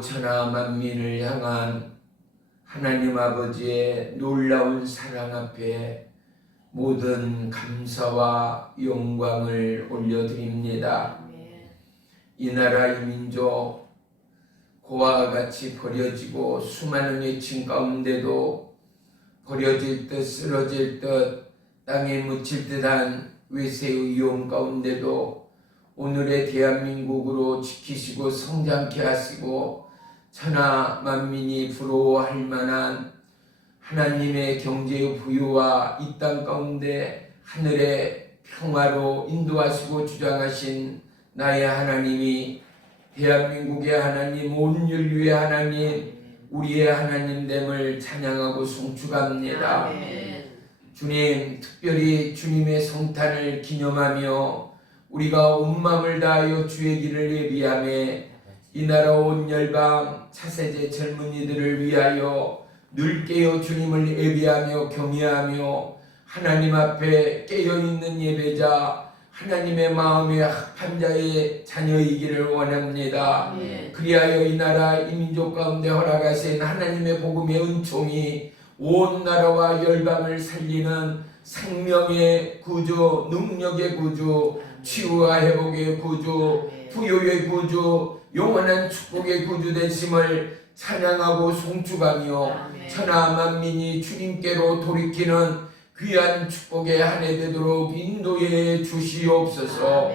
천하 만민을 향한 하나님 아버지의 놀라운 사랑 앞에 모든 감사와 영광을 올려드립니다. 이 나라 이 민족 고아와 같이 버려지고 수많은 외침 가운데도 버려질 듯 쓰러질 듯 땅에 묻힐 듯한 외세의 위험 가운데도 오늘의 대한민국으로 지키시고 성장케 하시고 천하 만민이 부러워할 만한 하나님의 경제의 부유와 이 땅 가운데 하늘의 평화로 인도하시고 주장하신 나의 하나님이 대한민국의 하나님, 온 인류의 하나님, 우리의 하나님됨을 찬양하고 송축합니다. 아멘. 주님, 특별히 주님의 성탄을 기념하며 우리가 온 마음을 다하여 주의 길을 예비하며 이 나라 온 열방 차세대 젊은이들을 위하여 늘 깨어 주님을 예비하며 경외하며 하나님 앞에 깨어있는 예배자, 하나님의 마음의 합한 자의 자녀이기를 원합니다. 그리하여 이 나라 이 민족 가운데 허락하신 하나님의 복음의 은총이 온 나라와 열방을 살리는 생명의 구주, 능력의 구주, 치유와 회복의 구주, 부요의 구주, 영원한 축복의 구주 되심을 찬양하고 송축하며 천하 만민이 주님께로 돌이키는 귀한 축복의 한 해 되도록 인도해 주시옵소서.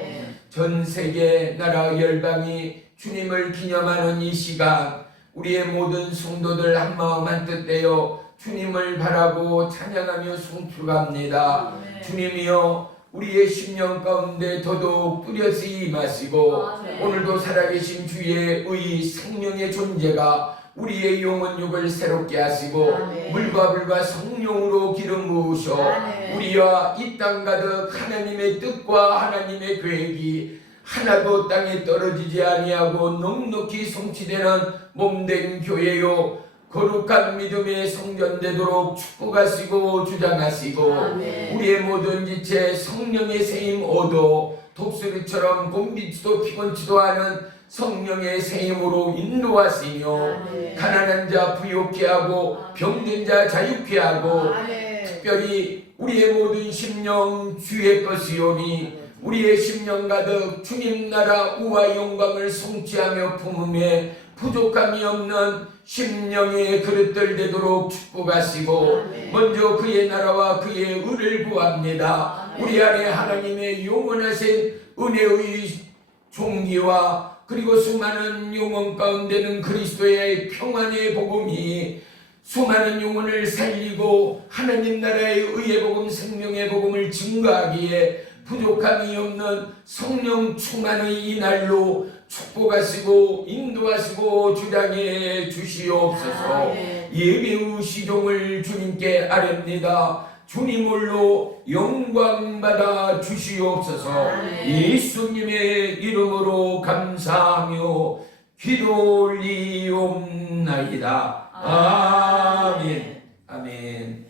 전 세계 나라 열방이 주님을 기념하는 이 시간 우리의 모든 성도들 한마음 한뜻 되어 주님을 바라고 찬양하며 송축합니다. 주님이여 우리의 심령 가운데 더더욱 뚜렷이 임하시고 오늘도 살아계신 주의 의 생명의 존재가 우리의 영혼육을 새롭게 하시고 물과 불과 성령으로 기름 부으셔 우리와 이 땅 가득 하나님의 뜻과 하나님의 계획이 하나도 땅에 떨어지지 아니하고 넉넉히 성취되는 몸된 교회요 거룩한 믿음의 성전 되도록 축복하시고 주장하시고 우리의 모든 지체 성령의 세임 얻어 독수리처럼 곤비지도 피곤치도 않은 성령의 세임으로 인도하시며 가난한 자 부욕케 하고 병든 자 자유케 하고 특별히 우리의 모든 심령 주의 것이오니 우리의 심령 가득 주님 나라 우와 영광을 성취하며 품음에 부족함이 없는 심령의 그릇들 되도록 축복하시고 먼저 그의 나라와 그의 의를 구합니다. 우리 안에 하나님의 영원하신 은혜의 종기와 그리고 수많은 영혼 가운데는 그리스도의 평안의 복음이 수많은 영혼을 살리고 하나님 나라의 의의 복음 생명의 복음을 증거하기에 부족함이 없는 성령 충만의 이 날로 축복하시고 인도하시고 주장해 주시옵소서. 예배의 시종을 주님께 아뢰옵니다. 주님 홀로 영광받아 주시옵소서. 예수님의 이름으로 감사하며 기도 올리옵나이다. 아멘. 아멘.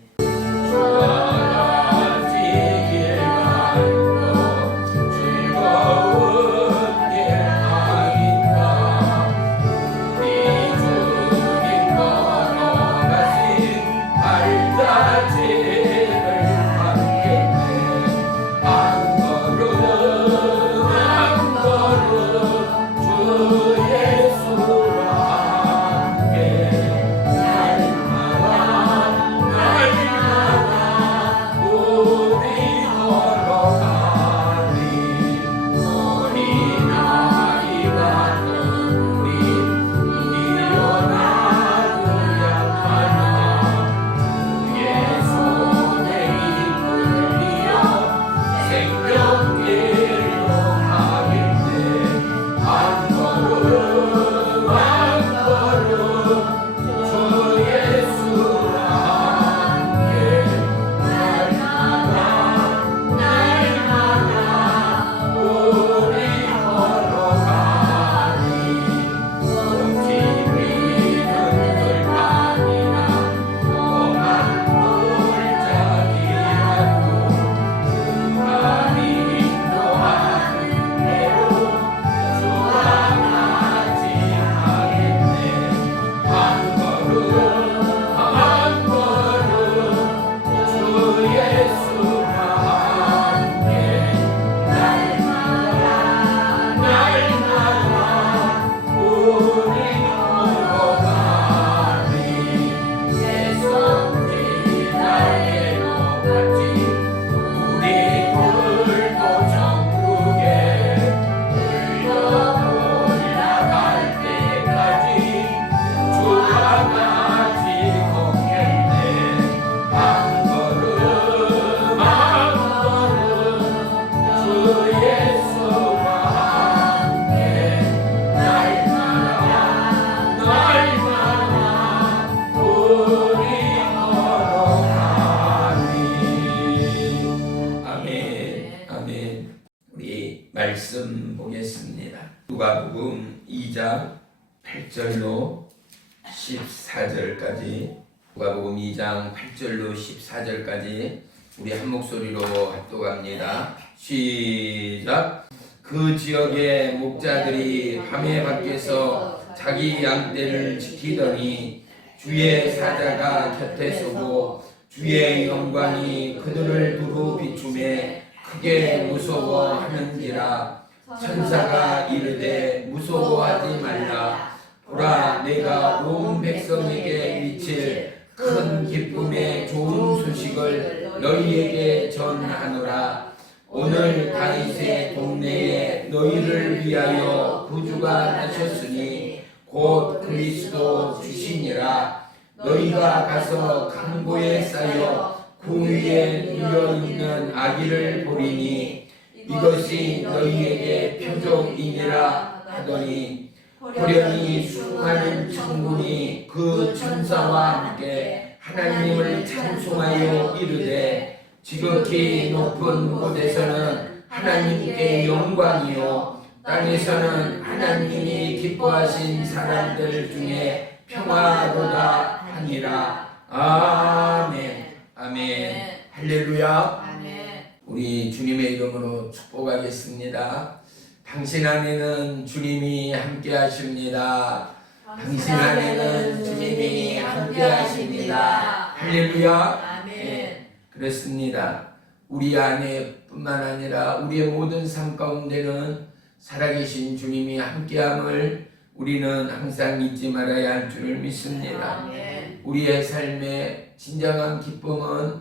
말씀 보겠습니다. 누가복음 2장 8절로 14절까지, 누가복음 2장 8절로 14절까지 우리 한 목소리로 합독합니다. 시작. 그 지역의 목자들이 밤에 밖에서 자기 양떼를 지키더니 주의 사자가 곁에 서고 주의 영광이 그들을 두루 비추매 크게 무서워하는지라. 천사가 이르되 무서워하지 말라. 보라, 내가 온 백성에게 미칠 큰 기쁨의 좋은 소식을 너희에게 전하노라. 오늘 다윗의 동네에 너희를 위하여 구주가 나셨으니 곧 그리스도 주시니라. 너희가 가서 강보에 쌓여 그 위에 누워있는 아기를 보리니 이것이 너희에게 표적이니라 하더니, 호련히 수많은 천군이 그 천사와 함께 하나님을 찬송하여 이르되, 지극히 높은 곳에서는 하나님께 영광이요 땅에서는 하나님이 기뻐하신 사람들 중에 평화로다 하니라. 아멘. 아멘. 할렐루야. 아멘. 우리 주님의 이름으로 축복하겠습니다. 당신 안에는 주님이 함께 하십니다. 당신 안에는 주님이 함께 하십니다. 할렐루야. 아멘. 그렇습니다. 우리 안에뿐만 아니라 우리의 모든 삶 가운데는 살아계신 주님이 함께함을 우리는 항상 잊지 말아야 할 줄을 믿습니다. 아멘. 우리의 삶의 진정한 기쁨은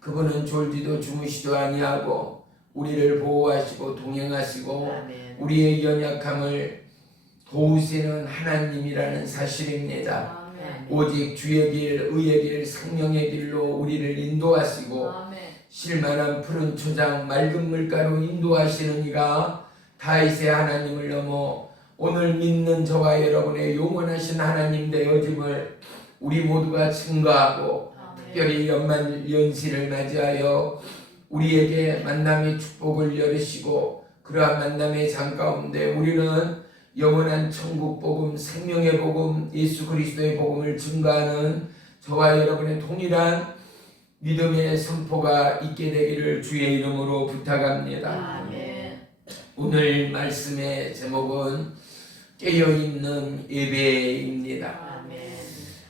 그분은 졸지도 주무시도 아니하고 우리를 보호하시고 동행하시고 아멘. 우리의 연약함을 도우시는 하나님이라는 사실입니다. 아멘. 오직 주의 길, 의의 길, 생명의 길로 우리를 인도하시고 아멘. 쉴만한 푸른 초장, 맑은 물가로 인도하시는 이가 다윗의 하나님을 넘어 오늘 믿는 저와 여러분의 영원하신 하나님 되어짐을 우리 모두가 증거하고, 특별히 연시를 맞이하여 우리에게 만남의 축복을 열으시고 그러한 만남의 장 가운데 우리는 영원한 천국 복음, 생명의 복음, 예수 그리스도의 복음을 증거하는 저와 여러분의 동일한 믿음의 선포가 있게 되기를 주의 이름으로 부탁합니다. 아멘. 오늘 말씀의 제목은 깨어있는 예배입니다. 아멘.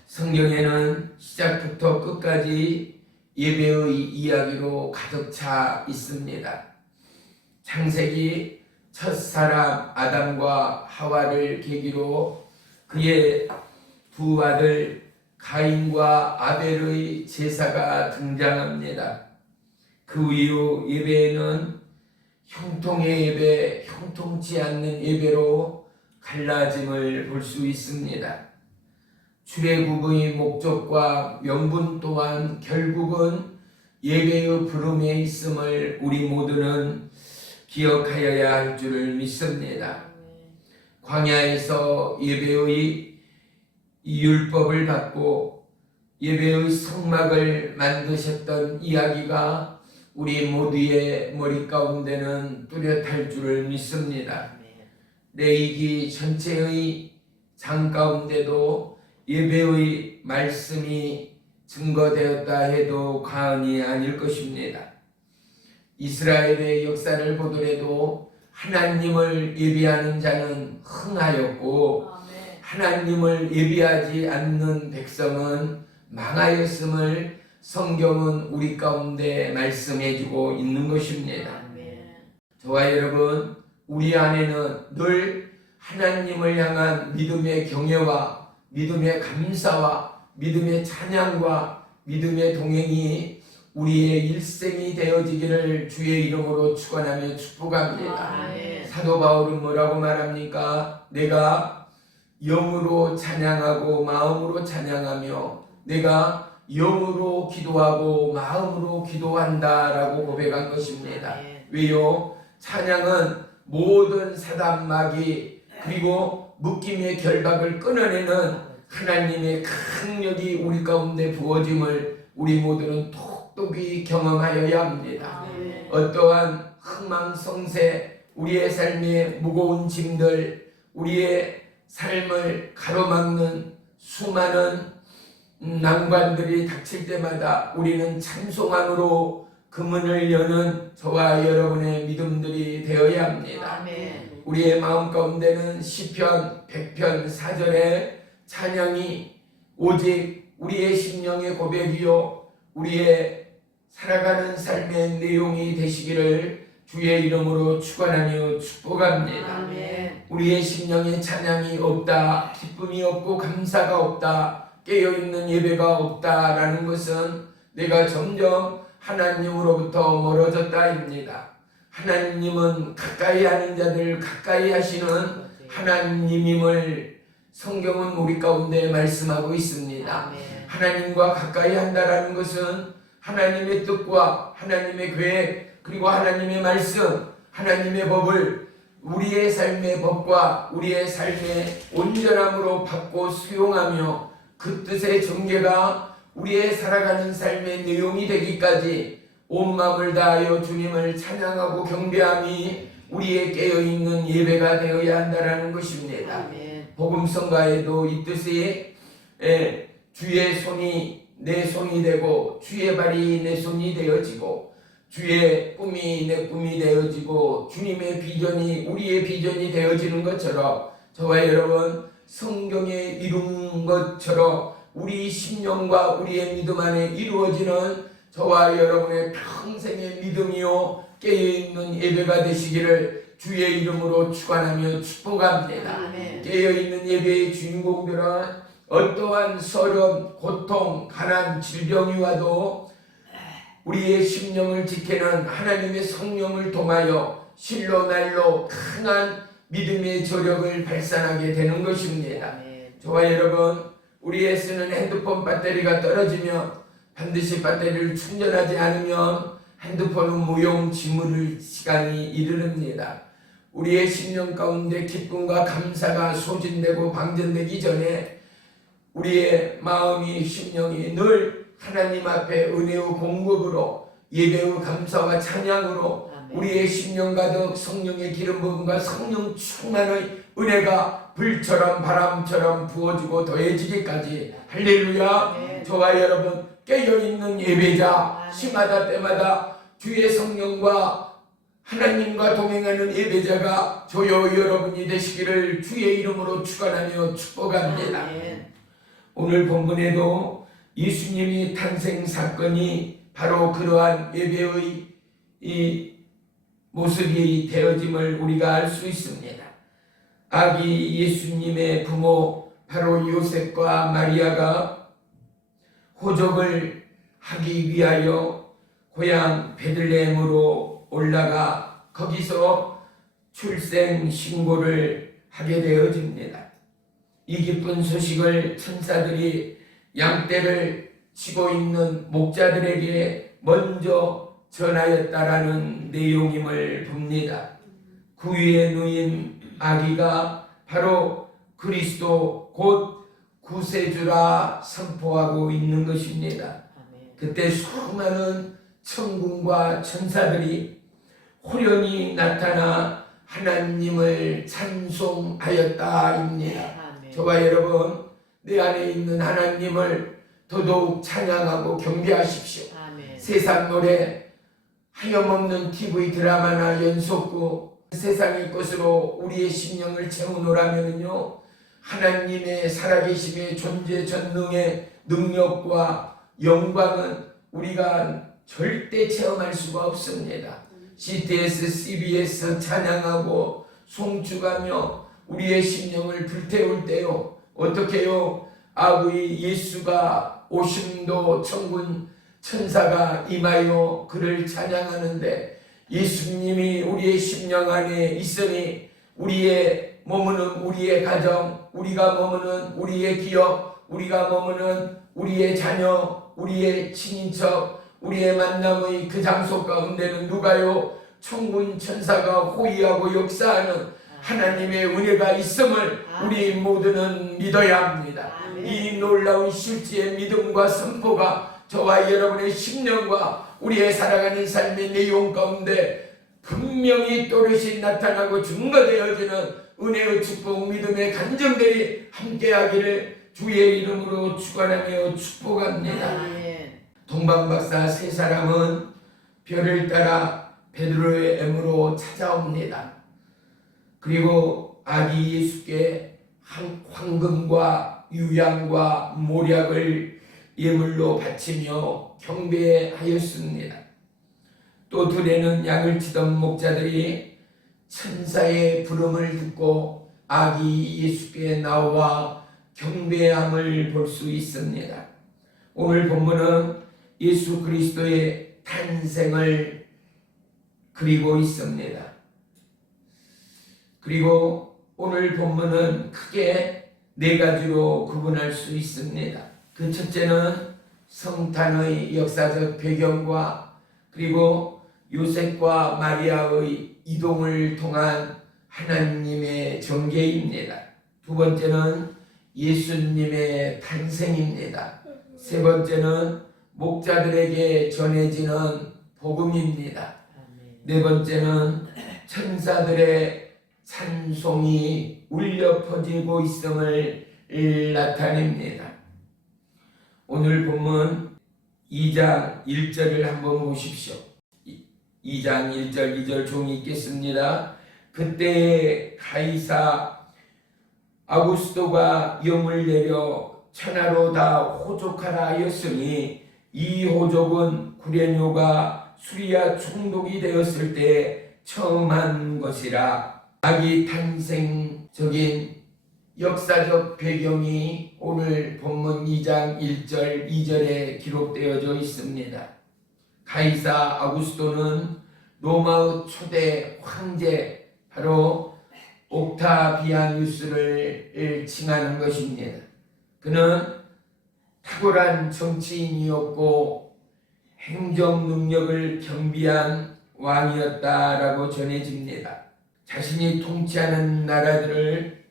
성경에는 시작부터 끝까지 예배의 이야기로 가득 차 있습니다. 창세기 첫사람 아담과 하와를 계기로 그의 두 아들 가인과 아벨의 제사가 등장합니다. 그 이후 예배에는 형통의 예배, 형통치 않는 예배로 갈라짐을 볼 수 있습니다. 출애굽의 목적과 명분 또한 결국은 예배의 부름에 있음을 우리 모두는 기억하여야 할 줄을 믿습니다. 광야에서 예배의 율법을 받고 예배의 성막을 만드셨던 이야기가 우리 모두의 머리 가운데는 뚜렷할 줄을 믿습니다. 레위기 전체의 장 가운데도 예배의 말씀이 증거되었다 해도 과언이 아닐 것입니다. 이스라엘의 역사를 보더라도 하나님을 예배하는 자는 흥하였고 하나님을 예배하지 않는 백성은 망하였음을 성경은 우리 가운데 말씀해주고 있는 것입니다. 저와 여러분, 우리 안에는 늘 하나님을 향한 믿음의 경외와 믿음의 감사와 믿음의 찬양과 믿음의 동행이 우리의 일생이 되어지기를 주의 이름으로 축원하며 축복합니다. 사도 바울은 뭐라고 말합니까? 내가 영으로 찬양하고 마음으로 찬양하며 내가 영으로 기도하고 마음으로 기도한다라고 고백한 것입니다. 왜요? 찬양은 모든 사단 마귀 그리고 묶임의 결박을 끊어내는 하나님의 강력이 우리 가운데 부어짐을 우리 모두는 톡톡히 경험하여야 합니다. 어떠한 흥망성쇠 우리의 삶의 무거운 짐들, 우리의 삶을 가로막는 수많은 난관들이 닥칠 때마다 우리는 찬송함으로 그 문을 여는 저와 여러분의 믿음들이 되어야 합니다. 아멘. 우리의 마음 가운데는 시편 100편 4절의 찬양이 오직 우리의 심령의 고백이요 우리의 살아가는 삶의 내용이 되시기를 주의 이름으로 축원하며 축복합니다. 아멘. 우리의 심령에 찬양이 없다, 기쁨이 없고 감사가 없다, 깨어있는 예배가 없다라는 것은 내가 점점 하나님으로부터 멀어졌다입니다. 하나님은 가까이 하는 자들 가까이 하시는 하나님임을 성경은 우리 가운데 말씀하고 있습니다. 아멘. 하나님과 가까이 한다라는 것은 하나님의 뜻과 하나님의 계획 그리고 하나님의 말씀, 하나님의 법을 우리의 삶의 법과 우리의 삶의 온전함으로 받고 수용하며 그 뜻의 전개가 우리의 살아가는 삶의 내용이 되기까지 온 마음을 다하여 주님을 찬양하고 경배함이 우리의 깨어있는 예배가 되어야 한다는 것입니다. 아멘. 복음성가에도 이 뜻이 주의 손이 내 손이 되고 주의 발이 내 손이 되어지고 주의 꿈이 내 꿈이 되어지고 주님의 비전이 우리의 비전이 되어지는 것처럼 저와 여러분 성경에 이룬 것처럼 우리 심령과 우리의 믿음 안에 이루어지는 저와 여러분의 평생의 믿음이요 깨어있는 예배가 되시기를 주의 이름으로 축원하며 축복합니다. 아멘. 깨어있는 예배의 주인공들은 어떠한 서름, 고통, 가난, 질병이 와도 우리의 심령을 지키는 하나님의 성령을 통하여 실로 날로 강한 믿음의 저력을 발산하게 되는 것입니다. 아멘. 저와 여러분, 우리의 쓰는 핸드폰 배터리가 떨어지면 반드시 배터리를 충전하지 않으면 핸드폰은 무용지물을 시간이 이르릅니다. 우리의 심령 가운데 기쁨과 감사가 소진되고 방전되기 전에 우리의 마음이 심령이 늘 하나님 앞에 은혜의 공급으로 예배의 감사와 찬양으로 아멘. 우리의 심령 가득 성령의 기름 부음과 성령 충만의 은혜가 불처럼 바람처럼 부어지고 더해지기까지 할렐루야. 아멘. 저와 여러분 깨어있는 예배자 시마다 때마다 주의 성령과 하나님과 동행하는 예배자가 저요 여러분이 되시기를 주의 이름으로 축원하며 축복합니다. 아멘. 오늘 본문에도 예수님이 탄생 사건이 바로 그러한 예배의 이 모습이 되어짐을 우리가 알 수 있습니다. 아기 예수님의 부모 바로 요셉과 마리아가 호적을 하기 위하여 고향 베들레헴으로 올라가 거기서 출생 신고를 하게 되어집니다. 이 기쁜 소식을 천사들이 양떼를 치고 있는 목자들에게 먼저 전하였다라는 내용임을 봅니다. 그 위에 누인 아기가 바로 그리스도 곧 구세주라 선포하고 있는 것입니다. 아멘. 그때 수많은 천군과 천사들이 호련히 나타나 하나님을 찬송하였다입니다. 아멘. 저와 여러분 내 안에 있는 하나님을 더더욱 찬양하고 경배하십시오. 아멘. 세상 노래 하염없는 TV 드라마나 연속구 세상의 것으로 우리의 심령을 채우노라면요 하나님의 살아계심의 존재 전능의 능력과 영광은 우리가 절대 체험할 수가 없습니다. CTS, CBS 찬양하고 송축하며 우리의 심령을 불태울 때요 어떻게요? 아버지 예수가 오심도 천군 천사가 임하여 그를 찬양하는데 예수님이 우리의 심령 안에 있으니 우리의 머무는 우리의 가정, 우리가 머무는 우리의 기업, 우리가 머무는 우리의 자녀, 우리의 친인척, 우리의 만남의 그 장소 가운데는 누가요? 천군 천사가 호위하고 역사하는 하나님의 은혜가 있음을 우리 모두는 믿어야 합니다. 이 놀라운 실제의 믿음과 선포가 저와 여러분의 심령과 우리의 살아가는 삶의 내용 가운데 분명히 또렷이 나타나고 증거되어지는 은혜의 축복, 믿음의 간증들이 함께하기를 주의 이름으로 축원하며 축복합니다. 동방박사 세 사람은 별을 따라 베드로의 애무로 찾아옵니다. 그리고 아기 예수께 황금과 유향과 모략을 예물로 바치며 경배하였습니다. 또 둘에는 양을 치던 목자들이 천사의 부름을 듣고 아기 예수께 나와 경배함을 볼 수 있습니다. 오늘 본문은 예수 그리스도의 탄생을 그리고 있습니다. 그리고 오늘 본문은 크게 네 가지로 구분할 수 있습니다. 그 첫째는 성탄의 역사적 배경과 그리고 요셉과 마리아의 이동을 통한 하나님의 전개입니다. 두 번째는 예수님의 탄생입니다. 세 번째는 목자들에게 전해지는 복음입니다. 네 번째는 천사들의 찬송이 울려 퍼지고 있음을 나타냅니다. 오늘 본문 2장 1절을 한번 보십시오. 2장 1절 2절 종이 있겠습니다. 그때 가이사 아구스도가 영을 내려 천하로 다 호족하라 하였으니 이 호족은 구레뇨가 수리아 총독이 되었을 때 처음 한 것이라. 아기 탄생적인 역사적 배경이 오늘 본문 2장 1절 2절에 기록되어져 있습니다. 가이사 아구스도는 로마의 초대 황제 바로 옥타비아누스를 칭하는 것입니다. 그는 탁월한 정치인이었고 행정 능력을 겸비한 왕이었다라고 전해집니다. 자신이 통치하는 나라들을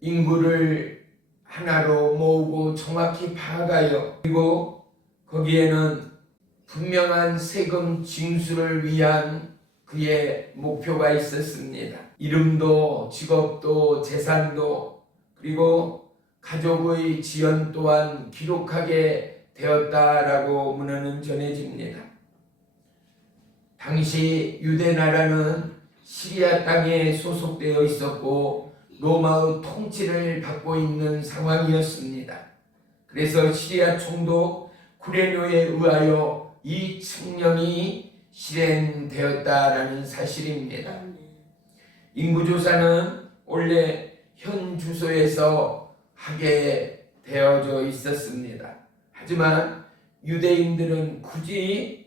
인구를 하나로 모으고 정확히 파악하여 그리고 거기에는 분명한 세금 징수를 위한 그의 목표가 있었습니다. 이름도 직업도 재산도 그리고 가족의 지연 또한 기록하게 되었다라고 문헌은 전해집니다. 당시 유대 나라는 시리아 땅에 소속되어 있었고 로마의 통치를 받고 있는 상황이었습니다. 그래서 시리아 총독 구레뇨에 의하여 이 칙령이 실행되었다라는 사실입니다. 인구조사는 원래 현 주소에서 하게 되어져 있었습니다. 하지만 유대인들은 굳이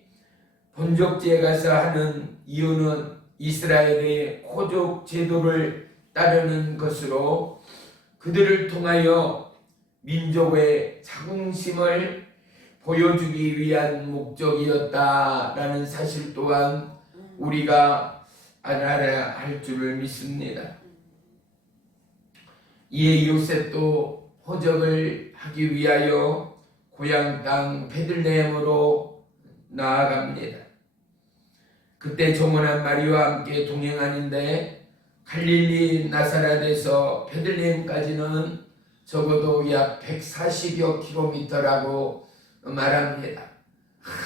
본적지에 가서 하는 이유는 이스라엘의 호족 제도를 따르는 것으로 그들을 통하여 민족의 자긍심을 보여주기 위한 목적이었다라는 사실 또한 우리가 알아야 할 줄을 믿습니다. 이에 요셉도 호적을 하기 위하여 고향 땅 베들레헴으로 나아갑니다. 그때 정원한 마리와 함께 동행하는데 갈릴리 나사렛에서 베들레헴까지는 적어도 약 140여 킬로미터라고 말합니다.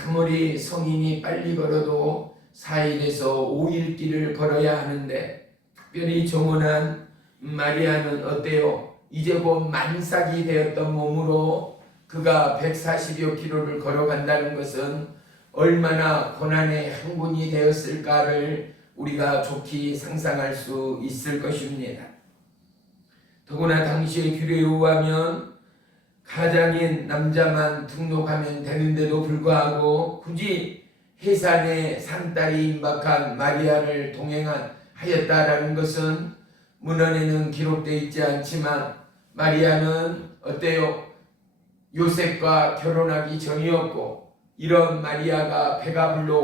아무리 성인이 빨리 걸어도 4일에서 5일 길을 걸어야 하는데 특별히 정원한 마리아는 어때요? 이제 곧 만삭이 되었던 몸으로 그가 140여 킬로를 걸어간다는 것은 얼마나 고난의 행군이 되었을까를 우리가 좋게 상상할 수 있을 것입니다. 더구나 당시의 규례에 의하면 가장인 남자만 등록하면 되는데도 불구하고 굳이 해산의 산딸이 임박한 마리아를 동행하였다라는 것은 문헌에는 기록되어 있지 않지만 마리아는 어때요? 요셉과 결혼하기 전이었고 이런 마리아가 배가 불러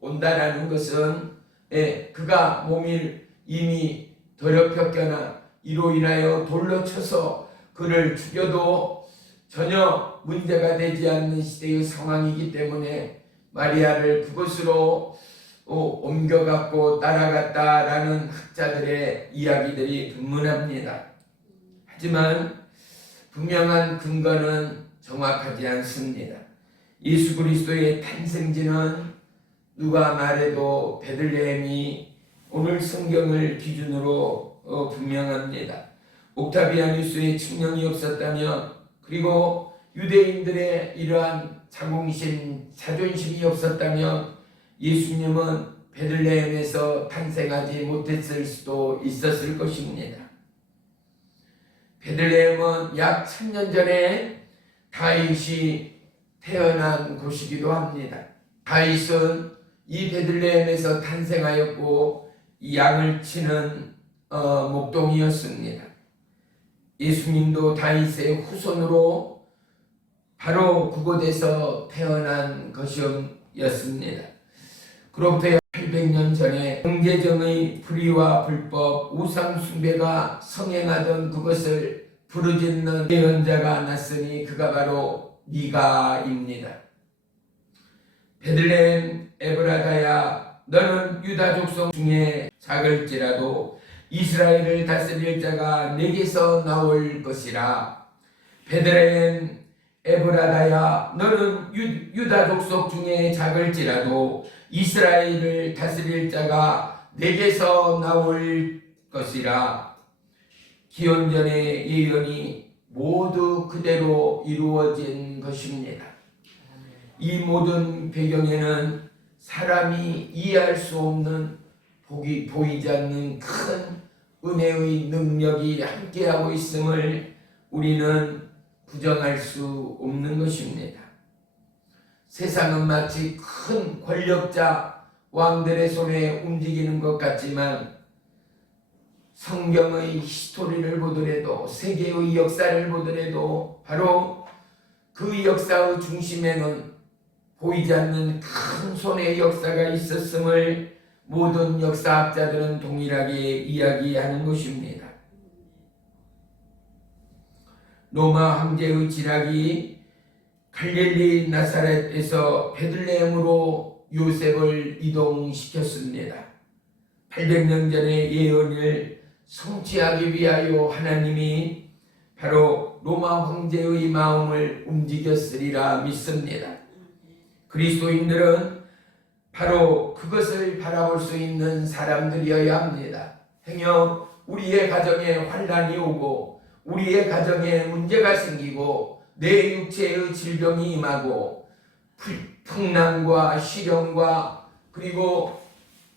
온다라는 것은 그가 몸이 이미 더럽혔거나 이로 인하여 돌로 쳐서 그를 죽여도 전혀 문제가 되지 않는 시대의 상황이기 때문에 마리아를 그곳으로 옮겨갔고 따라갔다라는 학자들의 이야기들이 분분합니다. 하지만 분명한 근거는 정확하지 않습니다. 예수 그리스도의 탄생지는 누가 말해도 베들레헴이 오늘 성경을 기준으로 분명합니다. 옥타비아누스의 칙령이 없었다면, 그리고 유대인들의 이러한 자긍심, 자존심이 없었다면 예수님은 베들레헴에서 탄생하지 못했을 수도 있었을 것입니다. 베들레헴은 약 1000년 전에 다윗이 태어난 곳이기도 합니다. 다윗은 이 베들레헴에서 탄생하였고 양을 치는 목동이었습니다. 예수님도 다윗의 후손으로 바로 그곳에서 태어난 것이었습니다. 그로부터 800년 전에 경제정의 불의와 불법, 우상 숭배가 성행하던 그것을 부르짖는 예언자가 났으니 그가 바로 미가입니다. 베들레헴 에브라다야, 너는 유다 족속 중에 작을지라도 이스라엘을 다스릴 자가 내게서 나올 것이라. 베들레헴 에브라다야, 너는 유다 족속 중에 작을지라도 이스라엘을 다스릴 자가 내게서 나올 것이라. 기원전의 예언이 모두 그대로 이루어진 것입니다. 이 모든 배경에는 사람이 이해할 수 없는, 보이지 않는 큰 은혜의 능력이 함께하고 있음을 우리는 부정할 수 없는 것입니다. 세상은 마치 큰 권력자 왕들의 손에 움직이는 것 같지만 성경의 히스토리를 보더라도, 세계의 역사를 보더라도 바로 그 역사의 중심에는 보이지 않는 큰 손의 역사가 있었음을 모든 역사학자들은 동일하게 이야기하는 것입니다. 로마 황제의 지략이 갈릴리 나사렛에서 베들레헴으로 요셉을 이동시켰습니다. 800년 전의 예언을 성취하기 위하여 하나님이 바로 로마 황제의 마음을 움직였으리라 믿습니다. 그리스도인들은 바로 그것을 바라볼 수 있는 사람들이어야 합니다. 행여 우리의 가정에 환난이 오고 우리의 가정에 문제가 생기고 내 육체의 질병이 임하고 풍랑과 시련과 그리고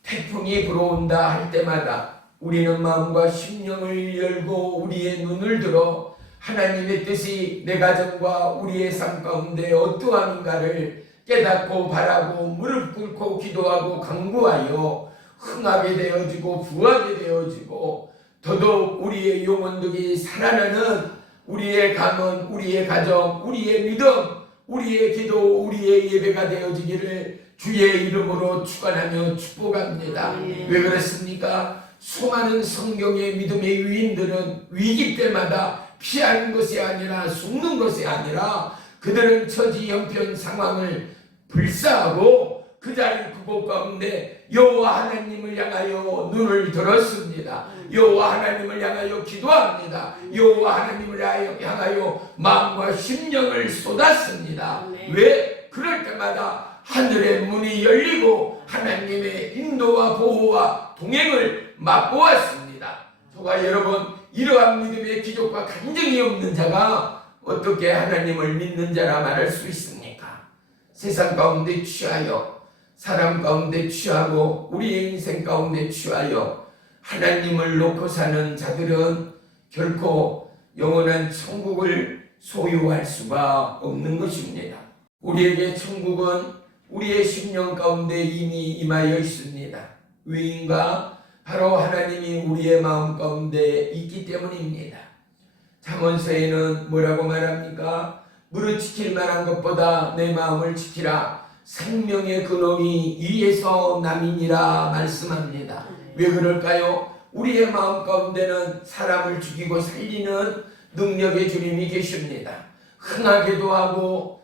태풍이 불어온다 할 때마다 우리는 마음과 심령을 열고 우리의 눈을 들어 하나님의 뜻이 내 가정과 우리의 삶 가운데 어떠함인가를 깨닫고 바라고 무릎 꿇고 기도하고 간구하여 흥하게 되어지고 부하게 되어지고 더더욱 우리의 영혼들이 살아나는 우리의 가문, 우리의 가정, 우리의 믿음, 우리의 기도, 우리의 예배가 되어지기를 주의 이름으로 축원하며 축복합니다. 왜 그렇습니까? 수많은 성경의 믿음의 유인들은 위기 때마다 피하는 것이 아니라 숨는 것이 아니라 그들은 처지 형편 상황을 불사하고 그 자리 그곳 가운데 여호와 하나님을 향하여 눈을 들었습니다. 여호와 하나님을 향하여 기도합니다. 여호와 하나님을 향하여 마음과 심령을 쏟았습니다. 왜? 그럴 때마다 하늘의 문이 열리고 하나님의 인도와 보호와 동행을 맛보았습니다. 저와 여러분, 이러한 믿음의 기적과 간증이 없는 자가 어떻게 하나님을 믿는 자라 말할 수 있습니까? 세상 가운데 취하여, 사람 가운데 취하고 우리의 인생 가운데 취하여 하나님을 놓고 사는 자들은 결코 영원한 천국을 소유할 수가 없는 것입니다. 우리에게 천국은 우리의 심령 가운데 이미 임하여 있습니다. 왜인가? 바로 하나님이 우리의 마음 가운데 있기 때문입니다. 잠언서에는 뭐라고 말합니까? 무릇 지킬 만한 것보다 내 마음을 지키라. 생명의 근원이 이에서 남이니라 말씀합니다. 왜 그럴까요? 우리의 마음 가운데는 사람을 죽이고 살리는 능력의 주님이 계십니다. 흥하게도 하고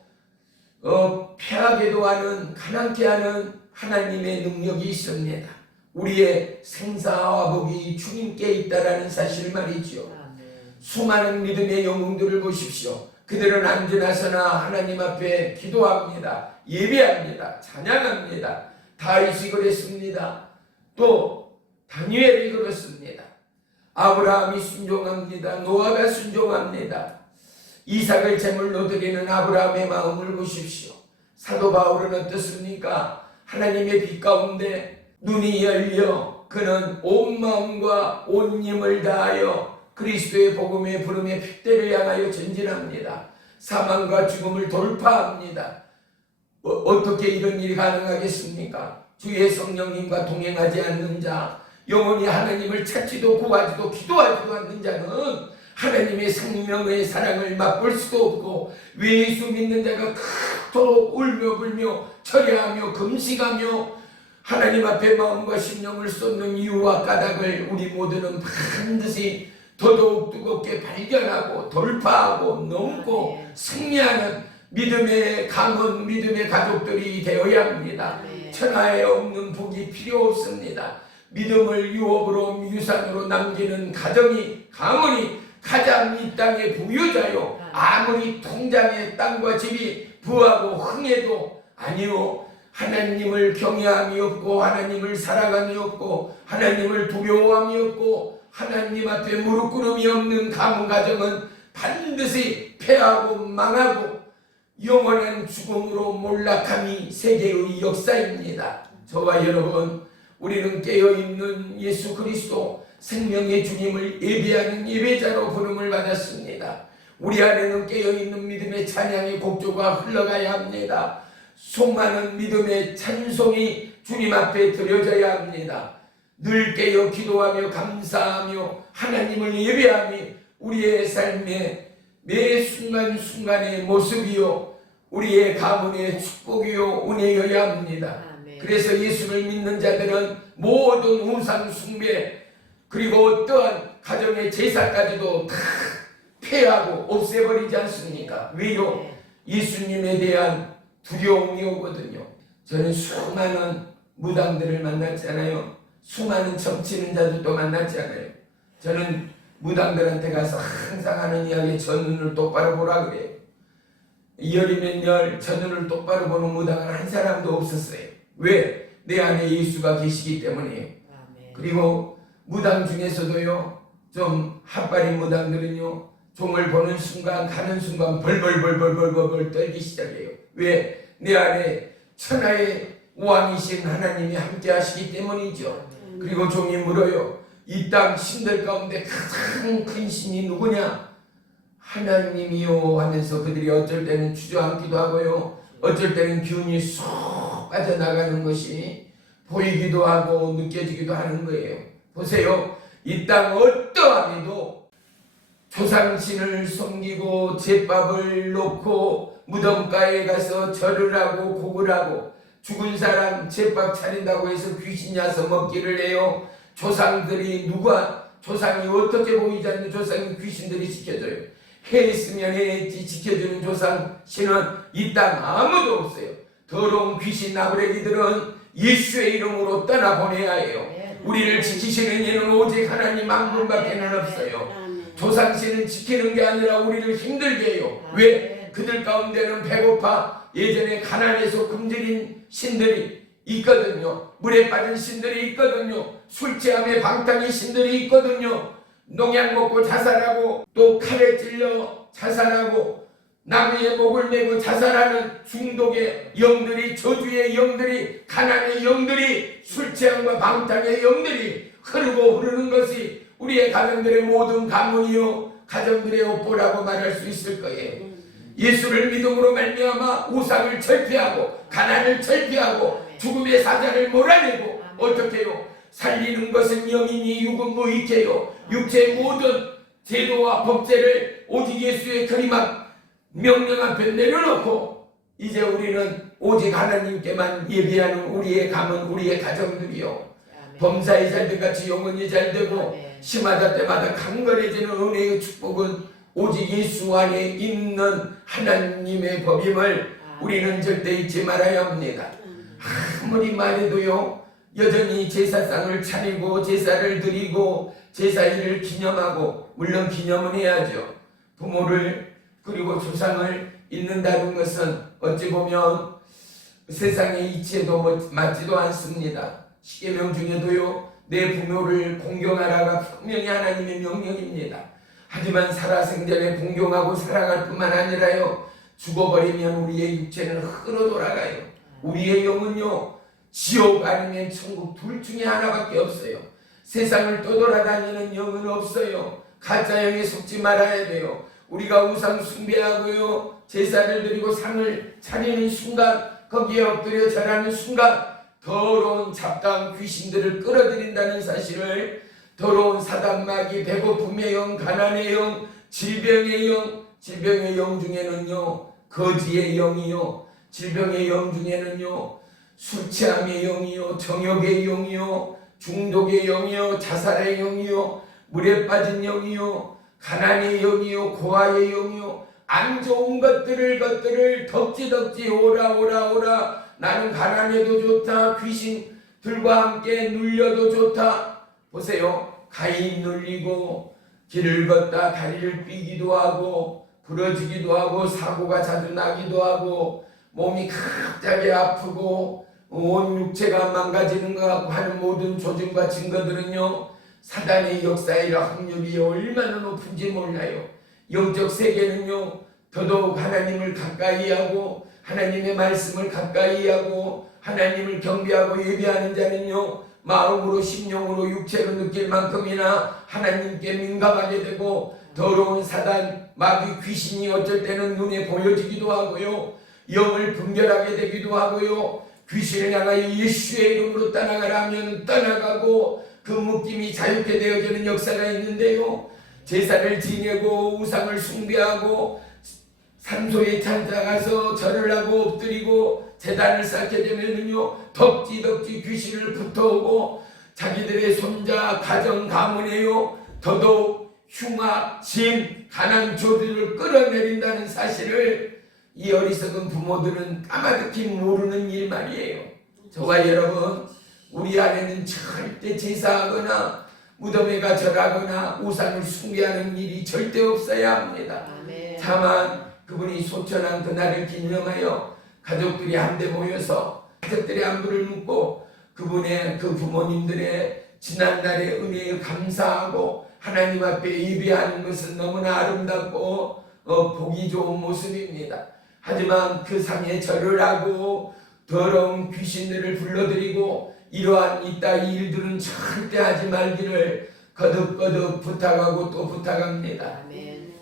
패하게도 하는, 가난케 하는 하나님의 능력이 있습니다. 우리의 생사와 복이 주님께 있다라는 사실 말이죠. 수많은 믿음의 영웅들을 보십시오. 그들은 앉으나서나 하나님 앞에 기도합니다. 예배합니다. 찬양합니다. 다윗이 그랬습니다. 또 다니엘이 그렇습니다. 아브라함이 순종합니다. 노아가 순종합니다. 이삭을 제물로 드리는 아브라함의 마음을 보십시오. 사도 바울은 어떻습니까? 하나님의 빛 가운데 눈이 열려 그는 온 마음과 온 힘을 다하여 그리스도의 복음의 부름의 핏대를 향하여 전진합니다. 사망과 죽음을 돌파합니다. 어떻게 이런 일이 가능하겠습니까? 주의 성령님과 동행하지 않는 자, 영원히 하나님을 찾지도 구하지도 기도하지도 않는 자는 하나님의 생명의 사랑을 맛볼 수도 없고, 예수 믿는 자가 그토록 울며 불며 철야하며 금식하며 하나님 앞에 마음과 심령을 쏟는 이유와 까닭을 우리 모두는 반드시 더더욱 뜨겁게 발견하고 돌파하고 넘고 승리하는 믿음의 가문, 믿음의 가족들이 되어야 합니다. 천하에 없는 복이 필요 없습니다. 믿음을 유업으로 유산으로 남기는 가문이 가장 이 땅의 부유자요. 아무리 통장에 땅과 집이 부하고 흥해도 아니요, 하나님을 경외함이 없고 하나님을 사랑함이 없고 하나님을 두려워함이 없고 하나님 앞에 무릎 꿇음이 없는 가문 가정은 반드시 패하고 망하고 영원한 죽음으로 몰락함이 세계의 역사입니다. 저와 여러분, 우리는 깨어있는 예수 그리스도 생명의 주님을 예배하는 예배자로 부름을 받았습니다. 우리 안에는 깨어있는 믿음의 찬양의 곡조가 흘러가야 합니다. 수많은 믿음의 찬송이 주님 앞에 드려져야 합니다. 늘 깨어 기도하며 감사하며 하나님을 예배하며 우리의 삶의 매 순간순간의 모습이요, 우리의 가문의 축복이요 은혜여야 합니다. 그래서 예수를 믿는 자들은 모든 우상 숭배 그리고 어떠한 가정의 제사까지도 다 폐하고 없애버리지 않습니까? 왜요? 예수님에 대한 두려움이 오거든요. 저는 수많은 무당들을 만났잖아요. 수많은 점치는 자들도 만났잖아요. 저는 무당들한테 가서 항상 하는 이야기, 저 눈을 똑바로 보라 그래요. 열이면 열, 저 눈을 똑바로 보는 무당은 한 사람도 없었어요. 왜? 내 안에 예수가 계시기 때문이에요. 그리고 무당 중에서도요, 좀 핫바린 무당들은요, 종을 보는 순간, 가는 순간 벌벌벌벌벌벌 떨기 시작해요. 왜? 내 안에 천하의 왕이신 하나님이 함께 하시기 때문이죠. 그리고 종이 물어요. 이 땅 신들 가운데 가장 큰 신이 누구냐? 하나님이요 하면서 그들이 어쩔 때는 주저앉기도 하고요, 어쩔 때는 기운이 쏙 빠져나가는 것이 보이기도 하고 느껴지기도 하는 거예요. 보세요. 이 땅 어떠함에도 조상신을 섬기고 제밥을 놓고 무덤가에 가서 절을 하고 곡을 하고, 죽은 사람 제밥 차린다고 해서 귀신이 와서 먹기를 해요. 조상들이 조상이 어떻게 보이지 않는 조상이 귀신들이 지켜줘요. 해했으면 해했지 지켜주는 조상 신은 이 땅 아무도 없어요. 더러운 귀신 나부레기들은 예수의 이름으로 떠나보내야 해요. 우리를 지키시는 이는 오직 하나님 한 분밖에 없어요. 조상신은 지키는 게 아니라 우리를 힘들게 해요. 왜? 그들 가운데는 배고파 예전에 가난해서 굶주린 신들이 있거든요. 물에 빠진 신들이 있거든요. 술 취함에 방탕인 신들이 있거든요. 농약 먹고 자살하고 또 칼에 찔려 자살하고 나무에 목을 메고 자살하는 중독의 영들이, 저주의 영들이, 가난의 영들이, 술 취함과 방탕의 영들이 흐르는 것이 우리의 가정들의 모든 가문이요 가정들의 업보라고 말할 수 있을 거예요. 예수를 믿음으로 말미암아 우상을 철폐하고 가난을 철폐하고 죽음의 사자를 몰아내고 어떻게 해요? 살리는 것은 영이니 육은 무익해요. 육체의 모든 제도와 법제를 오직 예수의 그림 앞 명령 앞에 내려놓고 이제 우리는 오직 하나님께만 예비하는 우리의 가문, 우리의 가정들이요, 범사에 잘된같이 영원히 잘되고 심하다 때마다 강건해지는 은혜의 축복은 오직 예수 안에 있는 하나님의 법임을 우리는 절대 잊지 말아야 합니다. 아무리 말해도요, 여전히 제사상을 차리고 제사를 드리고 제사일을 기념하고, 물론 기념은 해야죠. 부모를 그리고 조상을 잊는다는 것은 어찌 보면 세상의 이치에도 맞지도 않습니다. 십계명 중에도요, 내 부모를 공경하라가 분명히 하나님의 명령입니다. 하지만 살아생전에 공경하고 사랑할 뿐만 아니라요, 죽어버리면 우리의 육체는 흙으로 돌아가요. 우리의 영은요, 지옥 아니면 천국 둘 중에 하나밖에 없어요. 세상을 떠돌아다니는 영은 없어요. 가짜 영에 속지 말아야 돼요. 우리가 우상 숭배하고요, 제사를 드리고 상을 차리는 순간, 거기에 엎드려 절하는 순간 더러운 잡다한 귀신들을 끌어들인다는 사실을, 더러운 사단 마귀, 배고픔의 영, 가난의 영, 질병의 영, 질병의 영 중에는요, 거지의 영이요, 질병의 영 중에는요, 술 취함의 영이요, 정욕의 영이요, 중독의 영이요, 자살의 영이요, 물에 빠진 영이요, 가난의 영이요, 고아의 영이요, 안 좋은 것들을 덕지 오라 나는 가난해도 좋다, 귀신들과 함께 눌려도 좋다. 보세요, 가인 눌리고 길을 걷다 다리를 삐기도 하고 부러지기도 하고 사고가 자주 나기도 하고 몸이 갑자기 아프고 온 육체가 망가지는 것 같고 하는 모든 조짐과 증거들은요, 사단의 역사의 확률이 얼마나 높은지 몰라요. 영적 세계는요, 더더욱 하나님을 가까이 하고 하나님의 말씀을 가까이 하고 하나님을 경배하고 예배하는 자는요, 마음으로 심령으로 육체로 느낄 만큼이나 하나님께 민감하게 되고, 더러운 사단 마귀 귀신이 어쩔 때는 눈에 보여지기도 하고요, 영을 분별하게 되기도 하고요, 귀신을 향하여 예수의 이름으로 떠나가라 하면 떠나가고 그 묶임이 자유케 되어지는 역사가 있는데요, 제사를 지내고 우상을 숭배하고 산소에 찾아가서 절을 하고 엎드리고 제단을 쌓게 되면은요, 덕지 귀신을 붙어오고 자기들의 손자 가정 가문에요, 더더욱 흉악, 짐, 가난, 조들을 끌어내린다는 사실을 이 어리석은 부모들은 까마득히 모르는 일 말이에요. 저와 여러분, 우리 안에는 절대 제사하거나 무덤에 가 절하거나 우상을 숭배하는 일이 절대 없어야 합니다. 다만 그분이 소천한 그날을 기념하여 가족들이 한데 모여서 가족들의 안부를 묻고 그분의 그 부모님들의 지난날의 은혜에 감사하고 하나님 앞에 예배하는 것은 너무나 아름답고 보기 좋은 모습입니다. 하지만 그 상에 절을 하고 더러운 귀신들을 불러들이고 이러한 이따위 일들은 절대 하지 말기를 거듭 부탁하고 또 부탁합니다.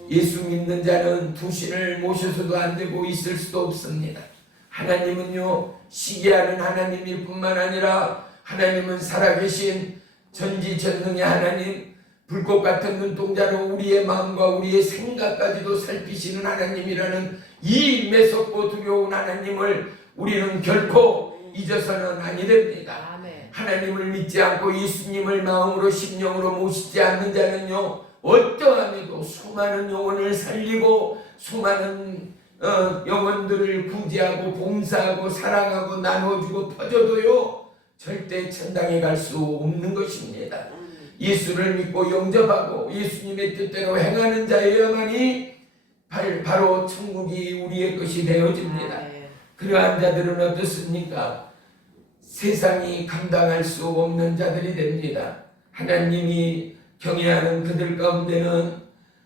예수 믿는 자는 두 신을 모셔서도 안 되고 있을 수도 없습니다. 하나님은요, 시기하는 하나님일 뿐만 아니라 하나님은 살아계신 전지전능의 하나님, 불꽃 같은 눈동자로 우리의 마음과 우리의 생각까지도 살피시는 하나님이라는 이 매섭고 두려운 하나님을 우리는 결코 잊어서는 아니 됩니다. 하나님을 믿지 않고 예수님을 마음으로 심령으로 모시지 않는 자는요, 어떠함에도 수많은 영혼을 살리고 수많은 영혼들을 구제하고 봉사하고 사랑하고 나눠주고 퍼줘도요, 절대 천당에 갈 수 없는 것입니다. 예수를 믿고 영접하고 예수님의 뜻대로 행하는 자여야만이 바로 천국이 우리의 것이 되어집니다. 그러한 자들은 어떻습니까? 세상이 감당할 수 없는 자들이 됩니다. 하나님이 경외하는 그들 가운데는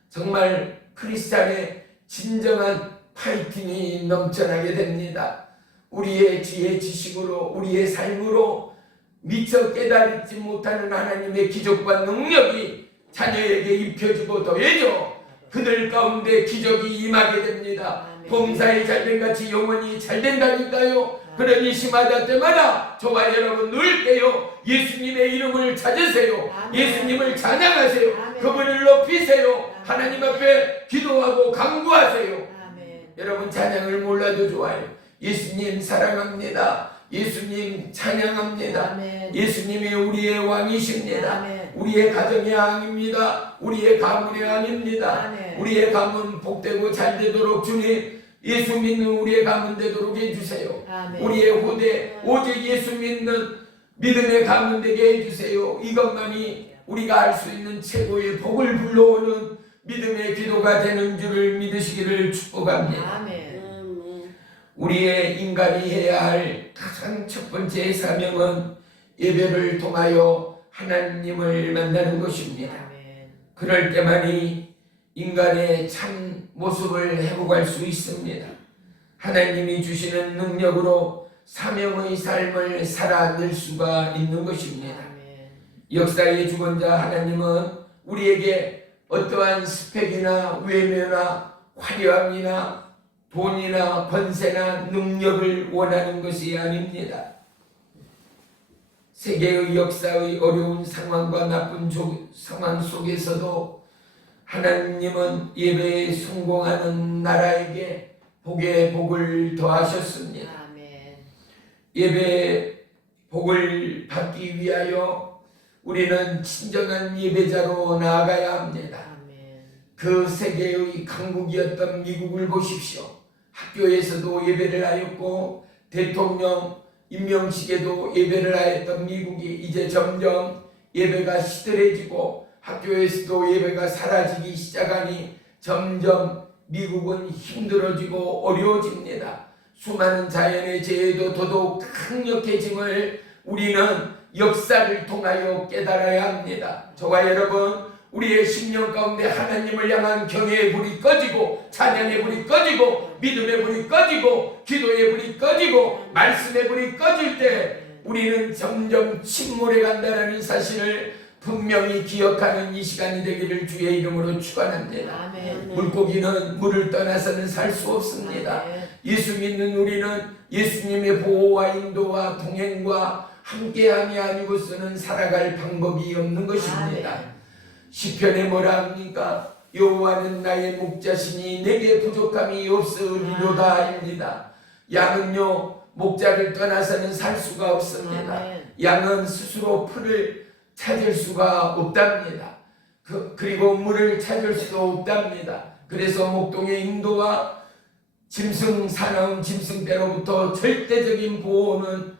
정말 크리스찬의 진정한 파이팅이 넘쳐나게 됩니다. 우리의 지혜 지식으로 우리의 삶으로 미처 깨달지 못하는 하나님의 기적과 능력이 자녀에게 입혀지고 더해져 그들 가운데 기적이 임하게 됩니다. 봉사에 잘된 같이 영원히 잘된다니까요. 그러니 시마다 때마다 저와 여러분 늘 깨요. 예수님의 이름을 찾으세요. 예수님을 찬양하세요. 그분을 높이세요. 하나님 앞에 기도하고 간구하세요. 여러분 찬양을 몰라도 좋아요. 예수님 사랑합니다. 예수님 찬양합니다. 예수님이 우리의 왕이십니다. 우리의 가정의 왕입니다. 우리의 가문의 왕입니다. 우리의 가문 복되고 잘되도록 주님 예수 믿는 우리의 가문 되도록 해주세요. 아멘. 우리의 후대 오직 예수 믿는 믿음의 가문 되게 해주세요. 이것만이 우리가 할 수 있는 최고의 복을 불러오는 믿음의 기도가 되는 줄을 믿으시기를 축복합니다. 아멘. 우리의 인간이 해야 할 가장 첫 번째 사명은 예배를 통하여 하나님을 만나는 것입니다. 아멘. 그럴 때만이 인간의 참 모습을 회복할 수 있습니다. 하나님이 주시는 능력으로 사명의 삶을 살아낼 수가 있는 것입니다. 아멘. 역사의 주권자 하나님은 우리에게 어떠한 스펙이나 외모나 화려함이나 돈이나 권세나 능력을 원하는 것이 아닙니다. 세계의 역사의 어려운 상황과 나쁜 상황 속에서도 하나님은 예배에 성공하는 나라에게 복에 복을 더하셨습니다. 아멘. 예배의 복을 받기 위하여 우리는 진정한 예배자로 나아가야 합니다. 아멘. 그 세계의 강국이었던 미국을 보십시오. 학교에서도 예배를 하였고 대통령 임명식에도 예배를 하였던 미국이 이제 점점 예배가 시들해지고 학교에서도 예배가 사라지기 시작하니 점점 미국은 힘들어지고 어려워집니다. 수많은 자연의 재해도 더더욱 강력해짐을 우리는 역사를 통하여 깨달아야 합니다. 저와 여러분, 우리의 심령 가운데 하나님을 향한 경외의 불이 꺼지고 찬양의 불이 꺼지고 믿음의 불이 꺼지고 기도의 불이 꺼지고 말씀의 불이 꺼질 때 우리는 점점 침몰해 간다는 사실을 분명히 기억하는 이 시간이 되기를 주의 이름으로 축원합니다. 아멘. 물고기는 물을 떠나서는 살 수 없습니다. 아멘. 예수 믿는 우리는 예수님의 보호와 인도와 동행과 함께함이 아니고서는 살아갈 방법이 없는 것입니다. 아멘. 시편에 뭐라 합니까? 여호와는 나의 목자시니 내게 부족함이 없으리로다입니다. 양은요 목자를 떠나서는 살 수가 없습니다. 아멘. 양은 스스로 풀을 찾을 수가 없답니다. 그리고 물을 찾을 수도 없답니다. 그래서 목동의 인도와 짐승 사나운 짐승떼로부터 절대적인 보호는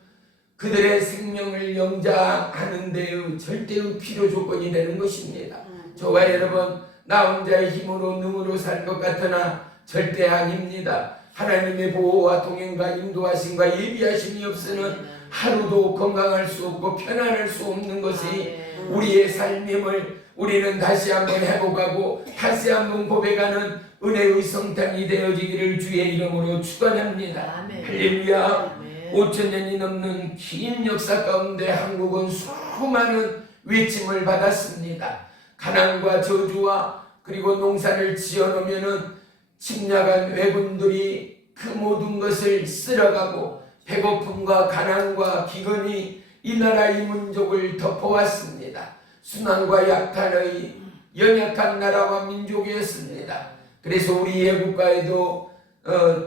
그들의 생명을 영장하는 데의 절대의 필요 조건이 되는 것입니다. 저와 여러분, 나 혼자의 힘으로 능으로 살 것 같으나 절대 아닙니다. 하나님의 보호와 동행과 인도하심과 예비하심이 없으면 하루도 건강할 수 없고 편안할 수 없는 것이 우리의 삶임을 우리는 다시 한번 회복하고 다시 한번 고백하는 은혜의 성탄이 되어지기를 주의 이름으로 축원합니다. 할렐루야. 5,000년이 넘는 긴 역사 가운데 한국은 수많은 외침을 받았습니다. 가난과 저주와 그리고 농사를 지어놓으면은 침략한 왜군들이 그 모든 것을 쓸어가고 배고픔과 가난과 기근이 이 나라 이 민족을 덮어왔습니다. 순환과 약탈의 연약한 나라와 민족이었습니다. 그래서 우리 애국가에도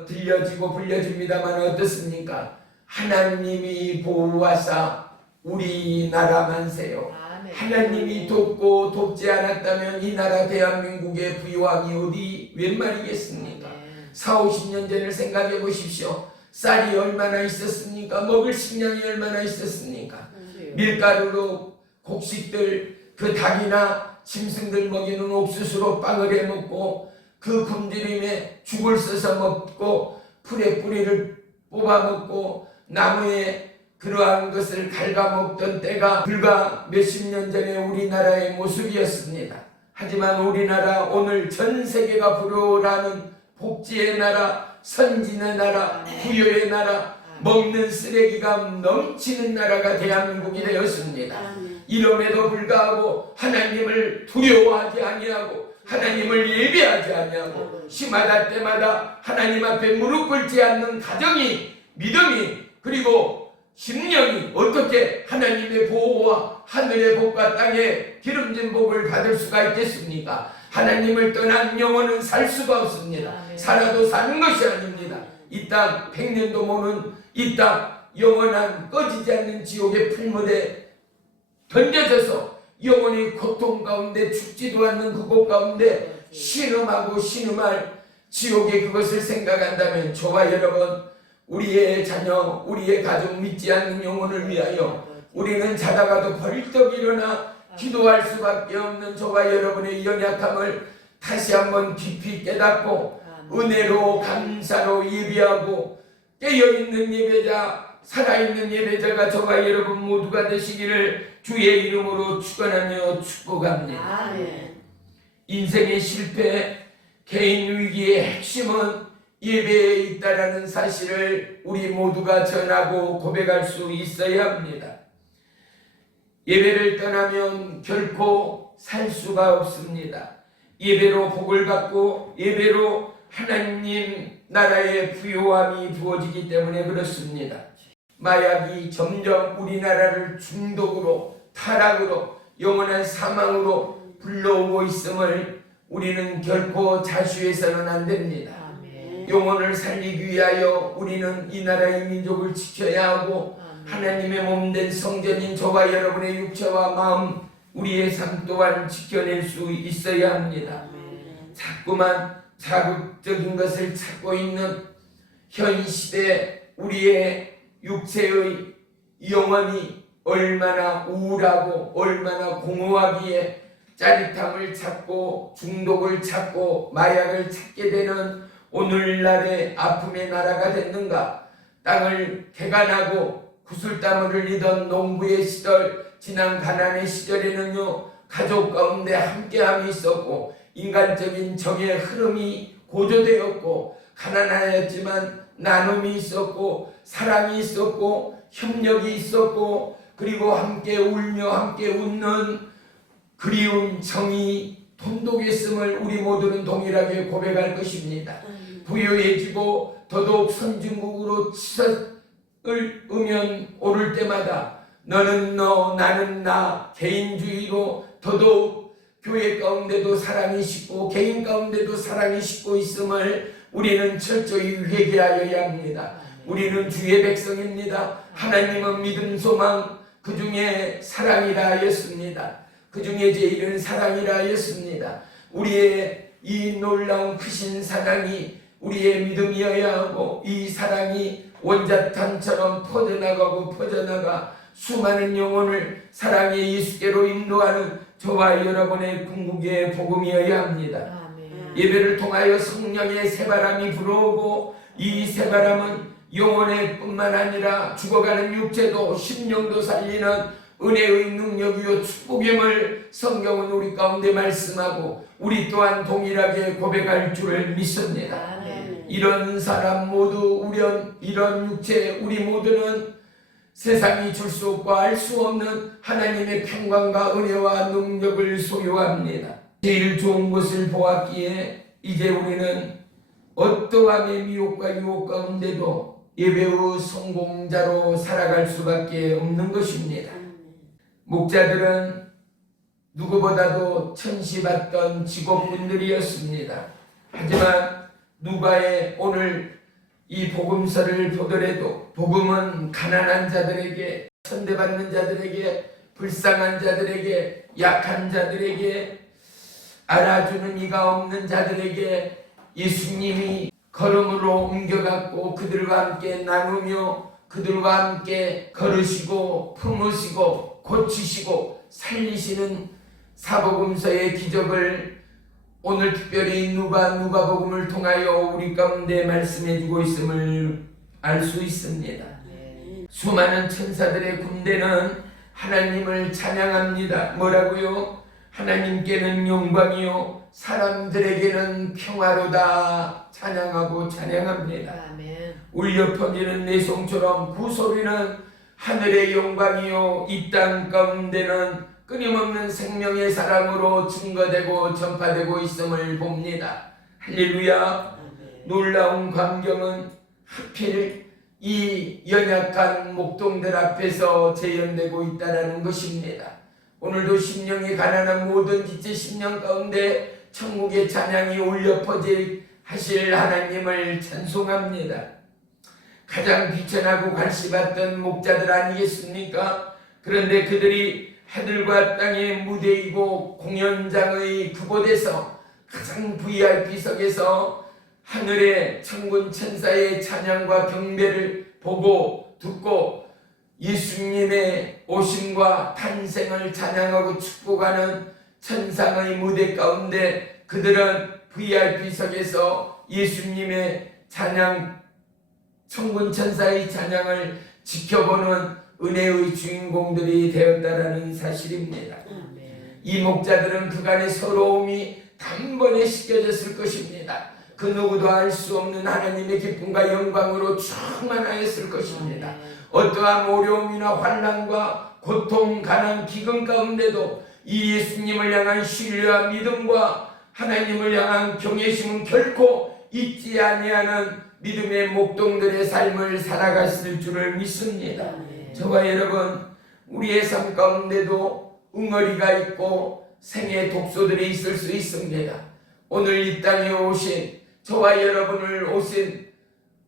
들려지고 불려집니다만 어떻습니까? 하나님이 보호하사 우리나라 만세요. 하나님이 돕고 돕지 않았다면 이 나라 대한민국의 부유함이 어디 웬 말이겠습니까? 40-50년 전을 생각해 보십시오. 쌀이 얼마나 있었습니까? 먹을 식량이 얼마나 있었습니까? 밀가루로 곡식들, 그 닭이나 짐승들 먹이는 옥수수로 빵을 해 먹고 그 굶주림에 죽을 써서 먹고 풀의 뿌리를 뽑아 먹고 나무에 그러한 것을 갉아먹던 때가 불과 몇십 년 전에 우리나라의 모습이었습니다. 하지만 우리나라 오늘 전 세계가 부러워하는 복지의 나라, 선진의 나라, 부여의 나라, 먹는 쓰레기가 넘치는 나라가 대한민국이 되었습니다. 이름에도 불구하고 하나님을 두려워하지 아니하고 하나님을 예배하지 아니하고 시마다 때마다 하나님 앞에 무릎 꿇지 않는 가정이, 믿음이, 그리고 심령이 어떻게 하나님의 보호와 하늘의 복과 땅의 기름진 복을 받을 수가 있겠습니까? 하나님을 떠난 영혼은 살 수가 없습니다. 살아도 사는 것이 아닙니다. 이 땅 100년도 모는 이 땅 영원한 꺼지지 않는 지옥의 풀무대에 던져져서 영혼이 고통 가운데 죽지도 않는 그곳 가운데 신음하고 신음할 지옥의 그것을 생각한다면 저와 여러분, 우리의 자녀, 우리의 가족, 믿지 않는 영혼을 위하여 우리는 자다가도 벌떡 일어나 기도할 수밖에 없는 저와 여러분의 연약함을 다시 한번 깊이 깨닫고 은혜로 감사로 예배하고 깨어있는 예배자, 살아있는 예배자가 저와 여러분 모두가 되시기를 주의 이름으로 축원하며 축복합니다. 아멘. 인생의 실패, 개인 위기의 핵심은 예배에 있다라는 사실을 우리 모두가 전하고 고백할 수 있어야 합니다. 예배를 떠나면 결코 살 수가 없습니다. 예배로 복을 받고 예배로 하나님 나라의 부요함이 부어지기 때문에 그렇습니다. 마약이 점점 우리나라를 중독으로, 타락으로, 영원한 사망으로 불러오고 있음을 우리는 결코 자수해서는 안 됩니다. 영혼을 살리기 위하여 우리는 이 나라의 민족을 지켜야 하고 하나님의 몸된 성전인 저와 여러분의 육체와 마음, 우리의 삶 또한 지켜낼 수 있어야 합니다. 자꾸만 자극적인 것을 찾고 있는 현 시대 우리의 육체의 영혼이 얼마나 우울하고 얼마나 공허하기에 짜릿함을 찾고 중독을 찾고 마약을 찾게 되는 오늘날의 아픔의 나라가 됐는가? 땅을 개간하고 구슬땀을 흘리던 농부의 시절, 지난 가난의 시절에는요, 가족 가운데 함께함이 있었고 인간적인 정의 흐름이 고조되었고 가난하였지만 나눔이 있었고 사랑이 있었고 협력이 있었고 그리고 함께 울며 함께 웃는 그리운 정이 돈독했음을 우리 모두는 동일하게 고백할 것입니다. 부유해지고 더더욱 선진국으로 치솟을 으면 오를 때마다 너는 너 나는 나 개인주의로 더더욱 교회 가운데도 사랑이 식고 개인 가운데도 사랑이 식고 있음을 우리는 철저히 회개하여야 합니다. 우리는 주의 백성입니다. 하나님은 믿음 소망 그 중에 사랑이라 하였습니다. 그 중에 제일은 사랑이라 하였습니다. 우리의 이 놀라운 크신 사랑이 우리의 믿음이어야 하고 이 사랑이 원자탄처럼 퍼져나가 수많은 영혼을 사랑의 예수께로 인도하는 저와 여러분의 궁극의 복음이어야 합니다. 예배를 통하여 성령의 새바람이 불어오고 이 새바람은 영혼의 뿐만 아니라 죽어가는 육체도 심령도 살리는 은혜의 능력이요 축복임을 성경은 우리 가운데 말씀하고 우리 또한 동일하게 고백할 줄을 믿습니다. 이런 사람 모두 이런 육체 우리 모두는 세상이 줄 수 없고 알 수 없는 하나님의 평강과 은혜와 능력을 소유합니다. 제일 좋은 것을 보았기에 이제 우리는 어떠함의 미혹과 유혹 가운데도 예배의 성공자로 살아갈 수밖에 없는 것입니다. 목자들은 누구보다도 천시받던 직업분들이었습니다. 하지만 누가의 오늘 이 복음서를 보더라도 복음은 가난한 자들에게, 천대받는 자들에게, 불쌍한 자들에게, 약한 자들에게, 알아주는 이가 없는 자들에게 예수님이 걸음으로 옮겨갔고 그들과 함께 나누며 그들과 함께 걸으시고 품으시고 고치시고 살리시는 사복음서의 기적을 오늘 특별히 누가복음을 통하여 우리 가운데 말씀해주고 있음을 알 수 있습니다. 수많은 천사들의 군대는 하나님을 찬양합니다. 뭐라고요? 하나님께는 영광이요 사람들에게는 평화로다 찬양하고 찬양합니다. 울려 퍼지는 내송처럼 그 소리는 하늘의 영광이요 이 땅 가운데는 끊임없는 생명의 사랑으로 증거되고 전파되고 있음을 봅니다. 할렐루야. 놀라운 광경은 하필 이 연약한 목동들 앞에서 재현되고 있다는 것입니다. 오늘도 심령이 가난한 모든 지체 심령 가운데 천국의 찬양이 울려 퍼질 하실 하나님을 찬송합니다. 가장 비천하고 관심받던 목자들 아니겠습니까? 그런데 그들이 하늘과 땅의 무대이고 공연장의 그곳에서 가장 VIP석에서 하늘의 천군 천사의 찬양과 경배를 보고 듣고 예수님의 오심과 탄생을 찬양하고 축복하는 천상의 무대 가운데 그들은 VIP석에서 예수님의 찬양, 천군 천사의 찬양을 지켜보는 은혜의 주인공들이 되었다라는 사실입니다. 이 목자들은 그간의 서러움이 단번에 씻겨졌을 것입니다. 그 누구도 알 수 없는 하나님의 기쁨과 영광으로 충만하였을 것입니다. 어떠한 어려움이나 환난과 고통, 가난, 기근 가운데도 이 예수님을 향한 신뢰와 믿음과 하나님을 향한 경외심은 결코 잊지 아니하는 믿음의 목동들의 삶을 살아갔을 줄을 믿습니다. 저와 여러분, 우리의 삶 가운데도 응어리가 있고 생의 독소들이 있을 수 있습니다. 오늘 이 땅에 오신 저와 여러분을 오신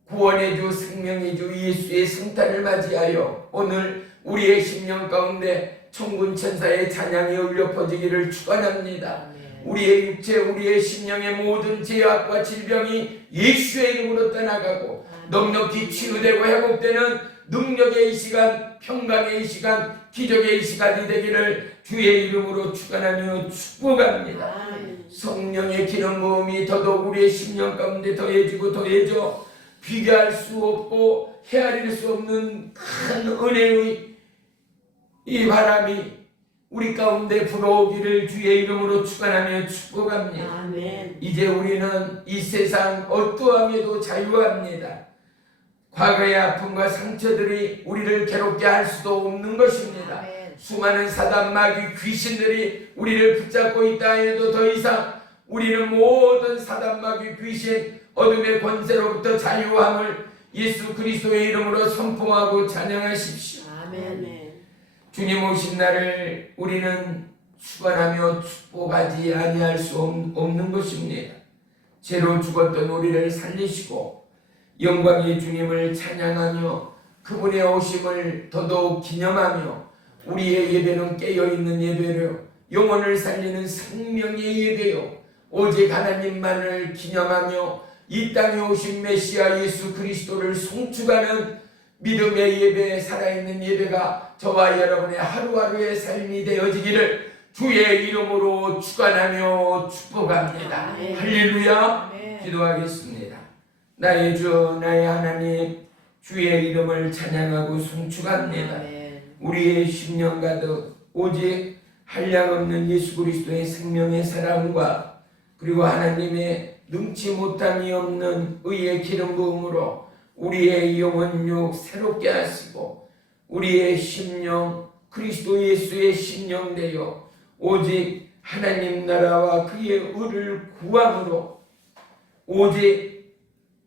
구원의 주, 생명의 주 예수의 성탄을 맞이하여 오늘 우리의 심령 가운데 천군 천사의 찬양이 울려 퍼지기를 축원합니다. 우리의 육체, 우리의 심령의 모든 죄악과 질병이 예수의 이름으로 떠나가고 넉넉히 치유되고 회복되는 능력의 이 시간, 평강의 이 시간, 기적의 이 시간이 되기를 주의 이름으로 축원하며 축복합니다. 성령의 기름 부음이 더더욱 우리의 심령 가운데 더해지고 더해져 비교할 수 없고 헤아릴 수 없는 큰 은혜의 이 바람이 우리 가운데 불어오기를 주의 이름으로 축원하며 축복합니다. 아멘. 이제 우리는 이 세상 어떠함에도 자유합니다. 과거의 아픔과 상처들이 우리를 괴롭게 할 수도 없는 것입니다. 아멘. 수많은 사단, 마귀, 귀신들이 우리를 붙잡고 있다 해도 더 이상 우리는 모든 사단, 마귀, 귀신, 어둠의 권세로부터 자유함을 예수 그리스도의 이름으로 선포하고 찬양하십시오. 아멘. 주님 오신 날을 우리는 축원하며 축복하지 아니할 수 없는 것입니다. 죄로 죽었던 우리를 살리시고 영광의 주님을 찬양하며 그분의 오심을 더더욱 기념하며 우리의 예배는 깨어있는 예배요 영혼을 살리는 생명의 예배요 오직 하나님만을 기념하며 이 땅에 오신 메시아 예수 그리스도를 송축하는 믿음의 예배, 살아있는 예배가 저와 여러분의 하루하루의 삶이 되어지기를 주의 이름으로 축원하며 축복합니다. 아멘. 할렐루야. 아멘. 기도하겠습니다. 나의 주, 나의 하나님, 주의 이름을 찬양하고 송축합니다. 아멘. 우리의 심령 가득 오직 한량없는 예수 그리스도의 생명의 사랑과 그리고 하나님의 능치 못함이 없는 의의 기름 부음으로 우리의 영혼육 새롭게 하시고 우리의 심령 그리스도 예수의 심령 되어 오직 하나님 나라와 그의 의를 구함으로 오직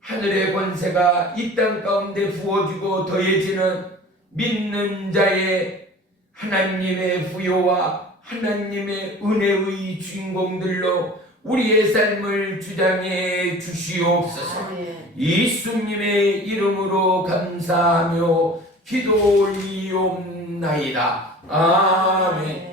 하늘의 권세가 이 땅 가운데 부어지고 더해지는 믿는 자의 하나님의 부요와 하나님의 은혜의 주인공들로 우리의 삶을 주장해 주시옵소서. 예수님의 이름으로 감사하며 기도 올리옵나이다. 아멘.